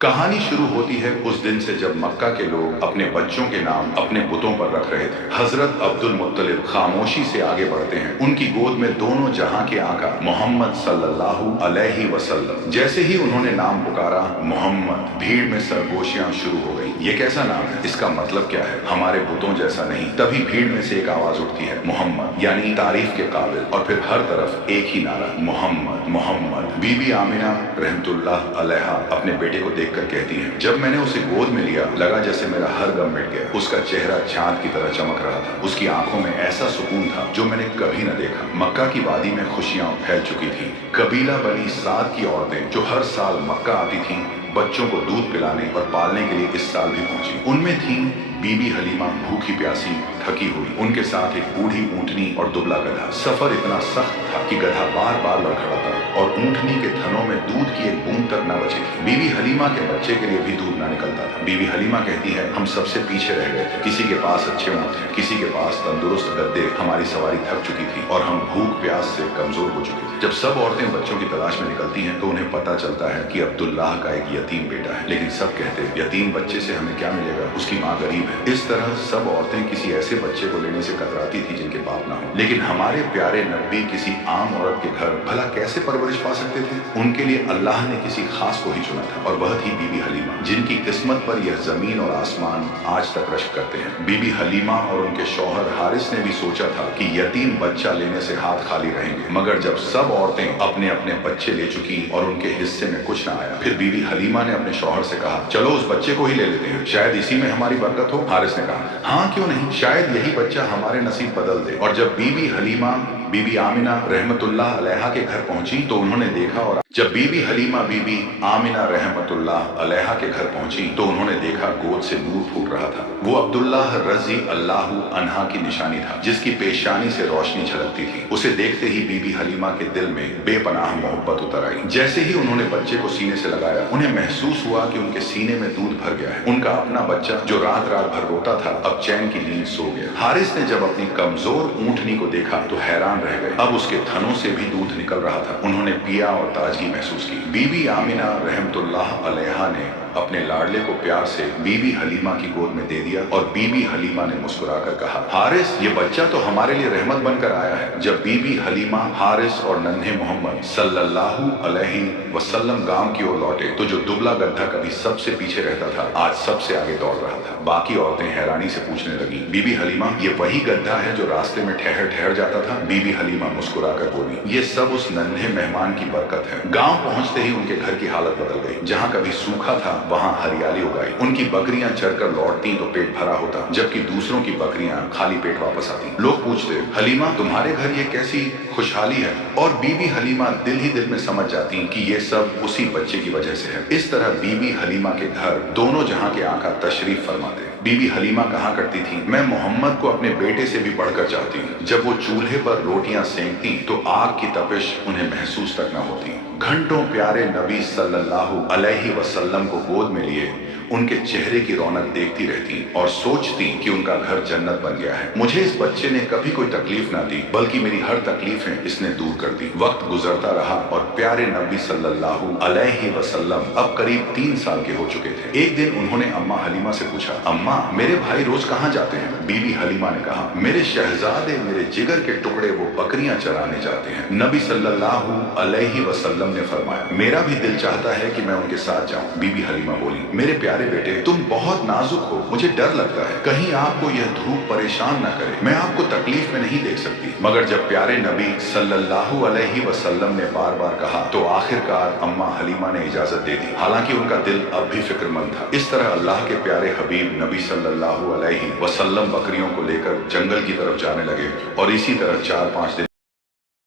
कहानी शुरू होती है उस दिन से जब मक्का के लोग अपने बच्चों के नाम अपने बुतों पर रख रहे थे। हजरत अब्दुल मुत्तलिब खामोशी से आगे बढ़ते हैं। उनकी गोद में दोनों जहां के आका मोहम्मद सल्लल्लाहु अलैहि वसल्लम। जैसे ही उन्होंने नाम पुकारा मोहम्मद, भीड़ में सरगोशियां शुरू हो गई। ये कैसा नाम है? इसका मतलब क्या है? हमारे बुतों जैसा नहीं। तभी भीड़ में से एक आवाज उठती है, मोहम्मद, यानी तारीफ के काबिल। और फिर हर तरफ एक ही नारा, मोहम्मद मोहम्मद। बीबी आमिना रहमतुल्लाह अलैहा अपने बेटे को कर कहती है, जब मैंने उसे गोद में लिया लगा जैसे मेरा हर गम मिट गया। उसका चेहरा चांद की तरह चमक रहा था। उसकी आंखों में ऐसा सुकून था जो मैंने कभी न देखा। मक्का की वादी में खुशियां फैल चुकी थी। कबीला बनी साद की औरतें जो हर साल मक्का आती थीं, बच्चों को दूध पिलाने और पालने के लिए इस साल भी पहुंची। उनमें थी बीबी हलीमा, भूखी प्यासी थकी हुई। उनके साथ एक बूढ़ी ऊंटनी और दुबला गधा। सफर इतना सख्त था कि गधा बार बार लड़खड़ाता और ऊंटनी के थनों में दूध की एक बूंद तक न बची थी। बीबी हलीमा के बच्चे के लिए भी दूध न निकलता था। बीबी हलीमा कहती है, हम सबसे पीछे रह गए थे। किसी के पास अच्छे ऊंट थे, किसी के पास तंदुरुस्त गद्दे। हमारी सवारी थक चुकी थी और हम भूख प्यास से कमजोर हो चुके थे। जब सब औरतें बच्चों की तलाश में निकलती हैं तो उन्हें पता चलता है कि अब्दुल्लाह का एक यतीम बेटा है। लेकिन सब कहते हैं, यतीम बच्चे से हमें क्या मिलेगा, उसकी माँ गरीब है। इस तरह सब औरतें किसी ऐसे बच्चे को लेने से कतराती थी जिनके बाप ना हो। लेकिन हमारे प्यारे नबी किसी आम औरत के घर भला कैसे परवरिश पा सकते थे? उनके लिए अल्लाह ने किसी खास को ही चुना था, और वह थी बीबी हलीमा, जिनकी किस्मत पर यह जमीन और आसमान आज तक रश्क करते हैं। बीबी हलीमा और उनके शौहर हारिस ने भी सोचा था कि यतीम बच्चा लेने से हाथ खाली रहेंगे, मगर जब सब औरतें अपने अपने बच्चे ले चुकी और उनके हिस्से में कुछ ना आया, फिर बीबी हलीमा ने अपने शौहर से कहा, चलो उस बच्चे को ही ले लेते हैं, शायद इसी में हमारी बरकत हो। हारिस ने कहा, हाँ क्यों नहीं, शायद यही बच्चा हमारे नसीब बदल दे। और जब बीबी हलीमा बीबी आमिना रहमतुल्लाह अलैहा के घर पहुंची तो उन्होंने देखा, और जब बीबी हलीमा बीबी आमिना रहमतुल्लाह अलैहा के घर पहुंची तो उन्होंने देखा गोद से नूर फूट रहा था। वो अब्दुल्लाह रजी अल्लाहु अन्हा की निशानी था, जिसकी पेशानी से रोशनी झलकती थी। उसे देखते ही बीबी हलीमा के दिल में बेपनाह मोहब्बत उतर आई। जैसे ही उन्होंने बच्चे को सीने से लगाया, उन्हें महसूस हुआ कि उनके सीने में दूध भर गया है। उनका अपना बच्चा जो रात रात भर रोता था, अब चैन की नींद सो गया। हारिस ने जब अपनी कमजोर ऊंटनी को देखा तो हैरान रह गए। अब उसके थनों से भी दूध निकल रहा था। उन्होंने पिया और ताजगी महसूस की। बीबी आमिना रहमतुल्लाह अलैहा ने अपने लाडले को प्यार से बीबी हलीमा की गोद में दे दिया, और बीबी हलीमा ने मुस्कुराकर कहा, हारिस, ये बच्चा तो हमारे लिए रहमत बनकर आया है। जब बीबी हलीमा, हारिस और नन्हे मोहम्मद सल्लल्लाहु अलैहि वसल्लम गांव की ओर लौटे तो जो दुबला गधा कभी सबसे पीछे रहता था, आज सबसे आगे दौड़ रहा था। बाकी औरतें हैरानी से पूछने लगी, बीबी हलीमा, ये वही गधा है जो रास्ते में ठहर ठहर जाता था? बीबी हलीमा मुस्कुराकर बोली, ये सब उस नन्हे मेहमान की बरकत है। गांव पहुंचते ही उनके घर की हालत बदल गई। जहां कभी सूखा था वहां हरियाली उगाई। उनकी बकरियां चरकर लौटती तो पेट भरा होता, जबकि दूसरों की बकरियां खाली पेट वापस आती। लोग पूछते, हलीमा, तुम्हारे घर ये कैसी खुशहाली है? और बीबी हलीमा दिल ही दिल में समझ जाती कि ये सब उसी बच्चे की वजह से है। इस तरह बीबी हलीमा के घर दोनों जहां के आका तशरीफ फरमाते। बीबी हलीमा कहा करती थी, मैं मोहम्मद को अपने बेटे से भी बढ़कर चाहती हूँ। जब वो चूल्हे पर रोटियां सेंकती तो आग की तपिश उन्हें महसूस तक न होती। घंटों प्यारे नबी सल्लल्लाहु अलैहि वसल्लम को गोद में लिए उनके चेहरे की रौनक देखती रहती और सोचती कि उनका घर जन्नत बन गया है। मुझे इस बच्चे ने कभी कोई तकलीफ ना दी, बल्कि मेरी हर तकलीफें इसने दूर कर दी। वक्त गुजरता रहा और प्यारे नबी सल्लल्लाहु अलैहि वसल्लम अब करीब 3 साल के हो चुके थे। एक दिन उन्होंने अम्मा हलीमा से पूछा, अम्मा, मेरे भाई रोज कहाँ जाते हैं? बीबी हलीमा ने कहा, मेरे शहजादे, मेरे जिगर के टुकड़े, वो बकरियां चराने जाते हैं। नबी सल्लल्लाहु अलैहि वसल्लम ने फरमाया, मेरा भी दिल चाहता है कि मैं उनके साथ जाऊं। बीबी हलीमा बोली, मेरे प्यारे बेटे, तुम बहुत नाजुक हो, मुझे डर लगता है कहीं आपको यह धूप परेशान न करे। मैं आपको तकलीफ में नहीं देख सकती। मगर जब प्यारे नबी सल्लल्लाहु अलैहि वसल्लम ने बार बार कहा तो आखिरकार अम्मा हलीमा ने इजाजत दे दी। हालांकि उनका दिल अब भी फिक्रमंद था। इस तरह अल्लाह के प्यारे हबीब नबी सल्लल्लाहु अलैहि वसल्लम बकरियों को लेकर जंगल की तरफ जाने लगे, और इसी तरह 4-5 दिन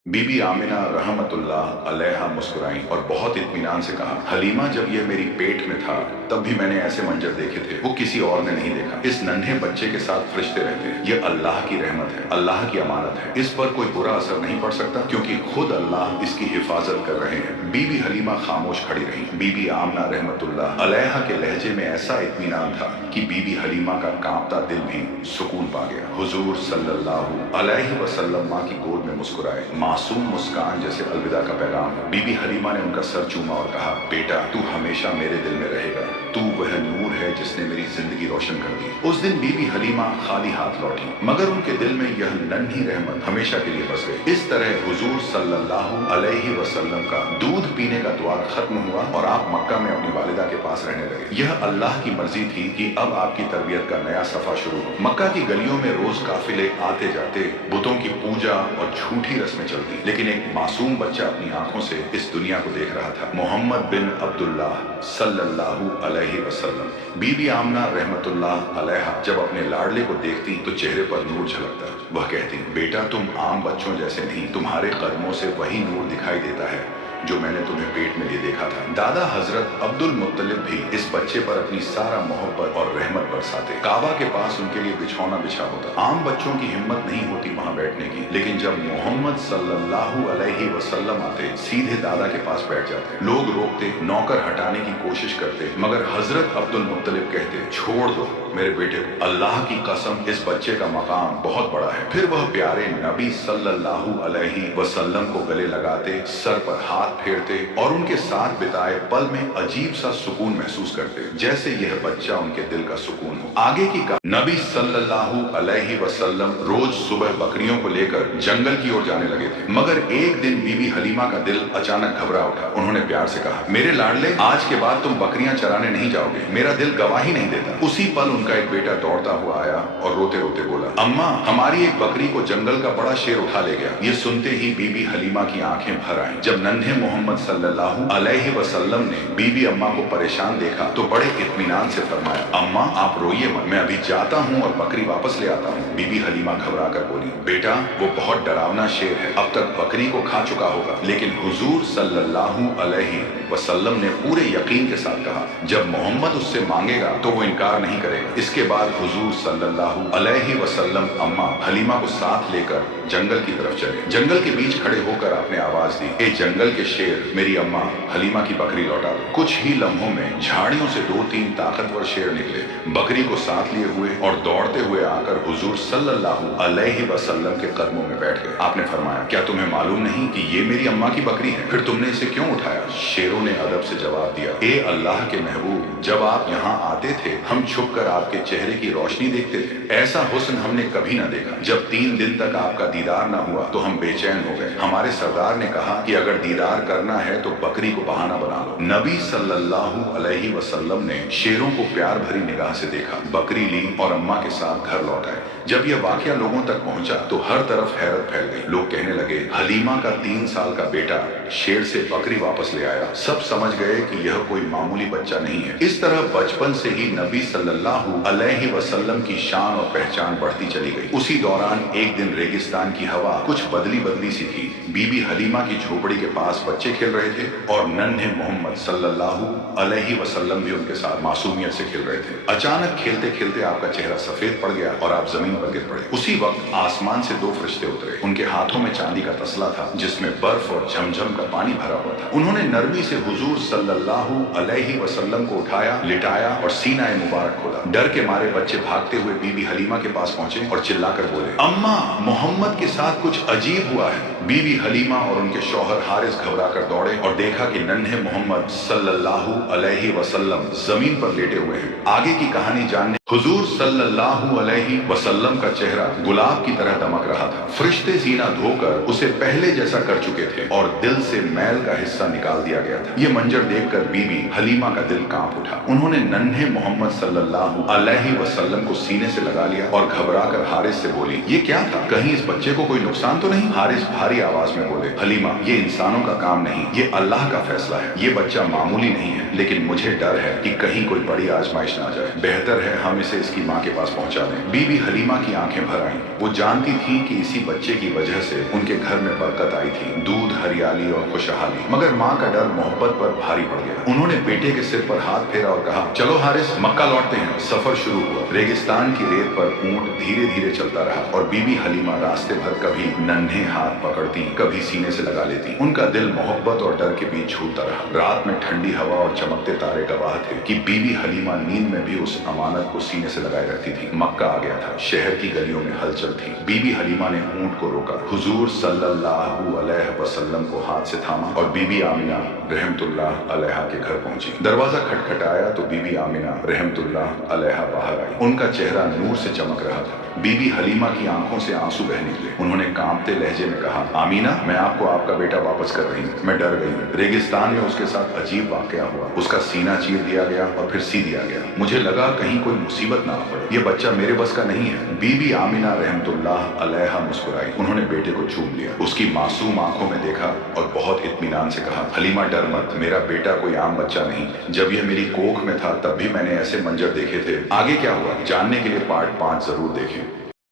बीबी आमिना रहमतुल्लाह अलैहा मुस्कुराई और बहुत इत्मीनान से कहा, हलीमा, जब ये मेरी पेट में था तब भी मैंने ऐसे मंजर देखे थे, वो किसी और ने नहीं देखा। इस नन्हे बच्चे के साथ फरिश्ते रहते हैं। ये अल्लाह की रहमत है, अल्लाह की अमानत है। इस पर कोई बुरा असर नहीं पड़ सकता, क्योंकि खुद अल्लाह इसकी हिफाजत कर रहे हैं। बीबी हलीमा खामोश खड़ी रही। बीबी आमिना रहमतुल्लाह अलैहा के लहजे में ऐसा इत्मीनान था कि बीबी हलीमा का कांपता दिल भी सुकून पा गया। हुजूर सल्लल्लाहु अलैहि वसल्लम माँ की गोद में मुस्कुराए। मासूम मुस्कान जैसे अलविदा का पैगाम। बीबी हलीमा ने उनका सर चूमा और कहा, बेटा, तू हमेशा मेरे दिल में रहेगा। तू वह नूर है जिसने मेरी जिंदगी रोशन कर दी। उस दिन बीबी हलीमा खाली हाथ लौटी, मगर उनके दिल में यह नन्ही रहमत हमेशा के लिए बस गई। इस तरह हुजूर सल्लल्लाहु अलैहि वसल्लम का दूध पीने का द्वार खत्म हुआ और आप मक्का में अपनी वालिदा के पास रहने लगे। यह अल्लाह की मर्जी थी कि अब आपकी तरबियत का नया सफा शुरू हो। मक्का की गलियों में रोज काफिले आते जाते, बुतों की पूजा और झूठी रस्में चलती, लेकिन एक मासूम बच्चा अपनी आंखों से इस दुनिया को देख रहा था। मोहम्मद बिन अब्दुल्लाह सल्लल्लाहु अलैहि वसल्लम। बीबी आमना रहमतुल्लाह अलैहा जब अपने लाडले को देखती तो चेहरे पर नूर झलकता। वह कहती, बेटा तुम आम बच्चों जैसे नहीं, तुम्हारे कदमों से वही नूर दिखाई देता है जो मैंने तुम्हें पेट में लिए देखा था। दादा हजरत अब्दुल मुत्तलिब भी इस बच्चे पर अपनी सारा मोहब्बत और रहमत बरसाते। काबा के पास उनके लिए बिछौना बिछा होता। आम बच्चों की हिम्मत नहीं होती वहां बैठने की, लेकिन जब मोहम्मद सल्लल्लाहु अलैहि वसल्लम आते सीधे दादा के पास बैठ जाते। लोग रोकते, नौकर हटाने की कोशिश करते, मगर हजरत अब्दुल मुत्तलिब कहते, छोड़ दो मेरे बेटे को, अल्लाह की कसम इस बच्चे का मकाम बहुत बड़ा है। फिर वह प्यारे नबी सल्लल्लाहु अलैहि वसल्लम को गले लगाते, सर पर हाथ फेरते और उनके साथ बिताए पल में अजीब सा सुकून महसूस करते, जैसे यह बच्चा उनके दिल का सुकून हो। आगे की नबी सल्लल्लाहु अलैहि वसल्लम रोज सुबह बकरियों को लेकर जंगल की ओर जाने लगे थे, मगर एक दिन बीबी हलीमा का दिल अचानक घबरा उठा। उन्होंने प्यार से कहा, मेरे लाडले, आज के बाद तुम बकरियां चराने नहीं जाओगे, मेरा दिल गवाही नहीं देता। उसी पल उनका एक बेटा दौड़ता हुआ आया और रोते रोते बोला, अम्मा, हमारी एक बकरी को जंगल का बड़ा शेर उठा ले गया। ये सुनते ही बीबी हलीमा की आंखें भर आईं। जब नन्हे मोहम्मद सल्लल्लाहु अलैहि वसल्लम ने बीबी अम्मा को परेशान देखा तो बड़े इत्मीनान से फरमाया, अम्मा आप रोइए मत, मैं अभी जाता हूँ और बकरी वापस ले आता हूँ। बीबी हलीमा घबरा कर बोली, बेटा वो बहुत डरावना शेर है, अब तक बकरी को खा चुका होगा। लेकिन हुजूर सल्लल्लाहु अलैहि वसल्लम ने पूरे यकीन के साथ कहा, जब मोहम्मद उससे मांगेगा तो वो इनकार नहीं करेगा। इसके बाद हुजूर सल्लल्लाहु अलैहि वसल्लम अम्मा हलीमा को साथ लेकर जंगल की तरफ चले। जंगल के बीच खड़े होकर आपने आवाज दी, ए जंगल के शेर, मेरी अम्मा हलीमा की बकरी लौटा दो। कुछ ही लम्हों में झाड़ियों से 2-3 ताकतवर शेर निकले, बकरी को साथ लिए हुए और दौड़ते हुए आकर हुजूर सल्लल्लाहु अलैहि वसल्लम के कदमों में बैठ गए। आपने फरमाया, क्या तुम्हें मालूम नहीं कि ये मेरी अम्मा की बकरी है? फिर तुमने इसे क्यों उठाया? शेरों ने अदब से जवाब दिया, ए अल्लाह के महबूब, जब आप यहाँ आते थे हम छुपकर आपके चेहरे की रोशनी देखते थे। ऐसा हुस्न हमने कभी ना देखा। जब 3 दिन तक आपका दीदार ना हुआ तो हम बेचैन हो गए। हमारे सरदार ने कहा कि अगर दीदार करना है तो बकरी को बहाना बना लो। नबी सल्लल्लाहु अलैहि वसल्लम ने शेरों को प्यार भरी निगाह से देखा, बकरी ली और अम्मा के साथ घर लौट आए। जब यह वाकया लोगों तक पहुंचा तो हर तरफ हैरत फैल गई। लोग कहने लगे, हलीमा का 3 साल का बेटा शेर से बकरी वापस ले आया। सब समझ गए कि यह कोई मामूली बच्चा नहीं है। इस तरह बचपन से ही नबी सल्लल्लाहु अलैहि वसल्लम की शान और पहचान बढ़ती चली गई। उसी दौरान एक दिन रेगिस्तान की हवा कुछ बदली बदली सी थी। बीबी हलीमा की झोपड़ी के पास बच्चे खेल रहे थे और नन्हे मोहम्मद सल्लल्लाहु अलैहि वसल्लम भी उनके साथ मासूमियत से खेल रहे थे। अचानक खेलते खेलते आपका चेहरा सफेद पड़ गया और आप जमीन पर गिर पड़े। उसी वक्त आसमान से 2 फरिश्ते उतरे। उनके हाथों में चांदी का तसला था जिसमें बर्फ और झमझम का पानी भरा हुआ था। उन्होंने नरमी से हुजूर सल्लल्लाहु अलैहि वसल्लम को उठाया, लिटाया और सीना मुबारक खोला। डर के मारे बच्चे भागते हुए बीबी हलीमा के पास पहुंचे और चिल्लाकर बोले, अम्मा, मोहम्मद के साथ कुछ अजीब हुआ है। बीबी हलीमा और उनके शौहर हारिस घबराकर दौड़े और देखा कि नन्हे मोहम्मद सल्लल्लाहु अलैहि वसल्लम जमीन पर लेटे हुए हैं। आगे की कहानी जानने हुजूर सल्लल्लाहु अलैहि वसल्लम का चेहरा गुलाब की तरह दमक रहा था। फरिश्ते सीना धोकर उसे पहले जैसा कर चुके थे और दिल से मैल का हिस्सा निकाल दिया गया था। ये मंजर देखकर बीबी हलीमा का दिल कांप उठा। उन्होंने नन्हे मोहम्मद सल्लल्लाहु अलैहि वसल्लम को सीने से लगा लिया और घबराकर हारिस से बोली, ये क्या था? कहीं इस बच्चे को कोई नुकसान तो नहीं? हारिस भारी आवाज में बोले, हलीमा, ये इंसानों का काम नहीं, ये अल्लाह का फैसला है। ये बच्चा मामूली नहीं है, लेकिन मुझे डर है कि कहीं कोई बड़ी आजमाइश ना आ जाए। बेहतर है हम इसे इसकी माँ के पास पहुंचा दें। बीबी हलीमा की आंखें भर आईं। वो जानती थी कि इसी बच्चे की वजह से उनके घर में बरकत आई थी, दूध, हरियाली और खुशहाली। मगर माँ का डर मोहब्बत पर भारी पड़ गया। उन्होंने बेटे के सिर पर हाथ फेरा और कहा, चलो हारिस, मक्का लौटते हैं। सफर शुरू हुआ। रेगिस्तान की रेत पर ऊंट धीरे धीरे चलता रहा और बीबी हलीमा रास्ते भर कभी नन्हे हाथ पकड़ती, कभी सीने से लगा लेती। उनका दिल मोहब्बत और डर के बीच झूलता रहा। रात में ठंडी हवा और चमकते तारे गवाह थे कि बीबी हलीमा नींद में भी उस अमानत को सीने से लगाए रखती थी। मक्का आ गया था, शहर की गलियों में हलचल थी। बीबी हलीमा ने ऊंट को रोका, हुजूर सल्लल्लाहु अलैहि वसल्लम को हाथ से थामा और बीबी आमिना रहमतुल्लाह अलैहा के घर पहुंची। दरवाजा खटखटाया तो बीबी आमिना रहमतुल्लाह अलैहा बाहर आई। उनका चेहरा नूर से चमक रहा था। बीबी हलीमा की आंखों से आंसू बह निकले। उन्होंने कांपते लहजे में कहा, आमीना, मैं आपको आपका बेटा वापस कर रही हूँ। मैं डर गई हूँ। रेगिस्तान में उसके साथ अजीब वाकया हुआ। उसका सीना चीर दिया गया और फिर सी दिया गया। मुझे लगा कहीं कोई मुसीबत ना आ पड़े। ये बच्चा मेरे बस का नहीं है। बीबी आमिना रहमतुल्लाह अलैहा मुस्कुराई। उन्होंने बेटे को चूम लिया, उसकी मासूम आंखों में देखा और बहुत इत्मीनान से कहा, हलीमा डर मत, मेरा बेटा कोई आम बच्चा नहीं। जब यह मेरी कोख में था तब भी मैंने ऐसे मंजर देखे थे। आगे क्या हुआ जानने के लिए पार्ट 5 जरूर देखें।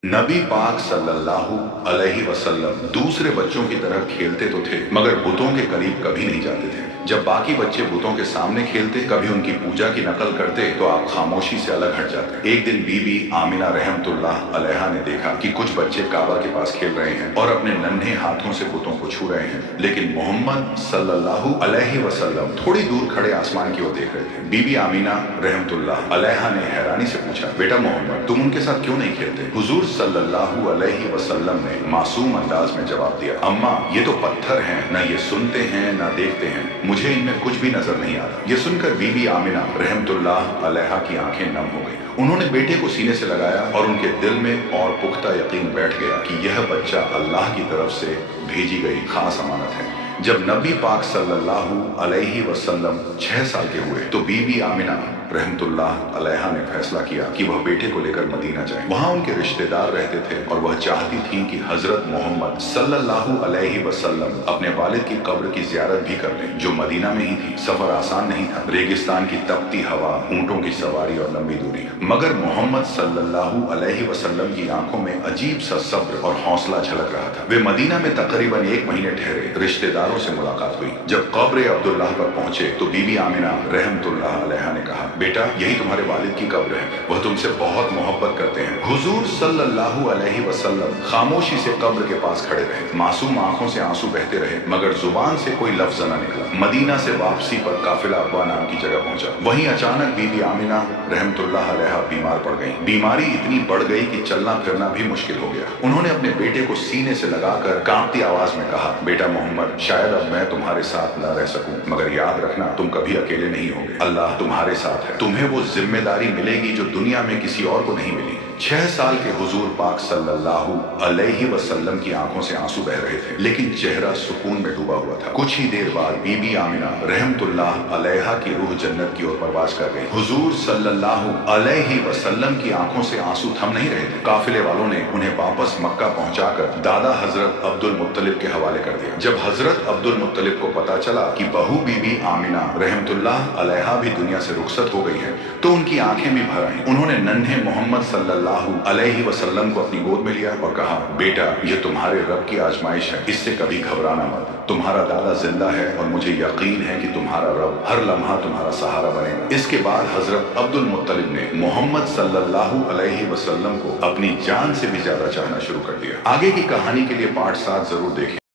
नबी पाक सल्लल्लाहु अलैहि वसल्लम दूसरे बच्चों की तरह खेलते तो थे मगर बुतों के करीब कभी नहीं जाते थे। जब बाकी बच्चे बुतों के सामने खेलते, कभी उनकी पूजा की नकल करते तो आप खामोशी से अलग हट जाते। एक दिन बीबी आमिना रहमतुल्लाह अलैहा ने देखा कि कुछ बच्चे काबा के पास खेल रहे हैं और अपने नन्हे हाथों से बुतों को छू रहे हैं, लेकिन मोहम्मद सल्लल्लाहु अलैहि वसल्लम थोड़ी दूर खड़े आसमान की ओर देख रहे थे। बीबी आमिना रहमतुल्लाह अलैहा ने हैरानी से पूछा, बेटा मोहम्मद, तुम उनके साथ क्यों नहीं खेलते? हुजूर सल्लल्लाहु अलैहि वसल्लम ने मासूम अंदाज में जवाब दिया, अम्मा, ये तो पत्थर हैं, न ये सुनते हैं न देखते हैं, मुझे इनमें कुछ भी नजर नहीं आता। ये सुनकर बीबी आमिना रहमतुल्लाह अलैहा की आंखें नम हो गई। उन्होंने बेटे को सीने से लगाया और उनके दिल में और पुख्ता यकीन बैठ गया कि यह बच्चा अल्लाह की तरफ से भेजी गई खास अमानत है। जब नबी पाक सल्लल्लाहु अलैहि वसल्लम 6 साल के हुए तो बीबी आमिना रहमतुल्लाह अलैहा ने फैसला किया कि वह बेटे को लेकर मदीना जाए। वहां उनके रिश्तेदार रहते थे और वह चाहती थीं कि हजरत मोहम्मद सल्लल्लाहु अलैहि वसल्लम अपने वालिद की कब्र की जियारत भी कर लें, जो मदीना में ही थी। सफर आसान नहीं था, रेगिस्तान की तपती हवा, ऊंटों की सवारी और लंबी दूरी, मगर मोहम्मद सल्लल्लाहु अलैहि वसल्लम की आंखों में अजीब सा सब्र और हौसला झलक रहा था। वे मदीना में तकरीबन 1 महीने ठहरे। रिश्तेदारों से मुलाकात हुई। जब कब्र अब्दुल्लाह पर पहुंचे तो बीबी आमिना रहमतुल्लाह अलैहा ने कहा, बेटा, यही तुम्हारे वालिद की कब्र है, वह तुमसे बहुत मोहब्बत करते हैं। हुजूर सल्लल्लाहु अलैहि वसल्लम खामोशी से कब्र के पास खड़े रहे। मासूम आंखों से आंसू बहते रहे मगर जुबान से कोई लफ्ज न निकला। मदीना से वापसी पर काफिला अब्वा नाम की जगह पहुंचा। वहीं अचानक बीबी आमिना रहमतुल्लाह अलैहा बीमार पड़ गई। बीमारी इतनी बढ़ गई कि चलना फिरना भी मुश्किल हो गया। उन्होंने अपने बेटे को सीने से लगाकर कांपती आवाज में कहा, बेटा मोहम्मद, शायद अब मैं तुम्हारे साथ न रह सकूं, मगर याद रखना तुम कभी अकेले नहीं होगे। अल्लाह तुम्हारे साथ है। तुम्हें वो जिम्मेदारी मिलेगी जो दुनिया में किसी और को नहीं मिली। 6 साल के हुजूर पाक सल्लल्लाहु अलैहि वसल्लम की आंखों से आंसू बह रहे थे, लेकिन चेहरा सुकून में डूबा हुआ था। कुछ ही देर बाद बीबी आमिना रहमतुल्लाह अलैहा की रूह जन्नत की ओर परवाज कर गई। हुजूर सल्लल्लाहु अलैहि वसल्लम की आंखों से आंसू थम नहीं रहे थे। काफिले वालों ने उन्हें वापस मक्का पहुंचाकर दादा हजरत अब्दुल मुत्तलिब के हवाले कर दिया। जब हजरत अब्दुल मुत्तलिब को पता चला कि बहू बीबी आमिना रहमतुल्लाह अलैहा भी दुनिया से रुखसत हो गई है तो उनकी आंखें भी भर आईं। उन्होंने नन्हे मोहम्मद सल्लल्लाहु अलैहि वसल्लम को अपनी गोद में लिया और कहा, बेटा, यह तुम्हारे रब की आजमाइश है, इससे कभी घबराना मत। तुम्हारा दादा जिंदा है और मुझे यकीन है कि तुम्हारा रब हर लम्हा तुम्हारा सहारा बनेगा। इसके बाद हजरत अब्दुल मुत्तलिब ने मोहम्मद सल्लल्लाहु अलैहि वसल्लम को अपनी जान से भी ज्यादा चाहना शुरू कर दिया। आगे की कहानी के लिए पार्ट 7 जरूर देखें।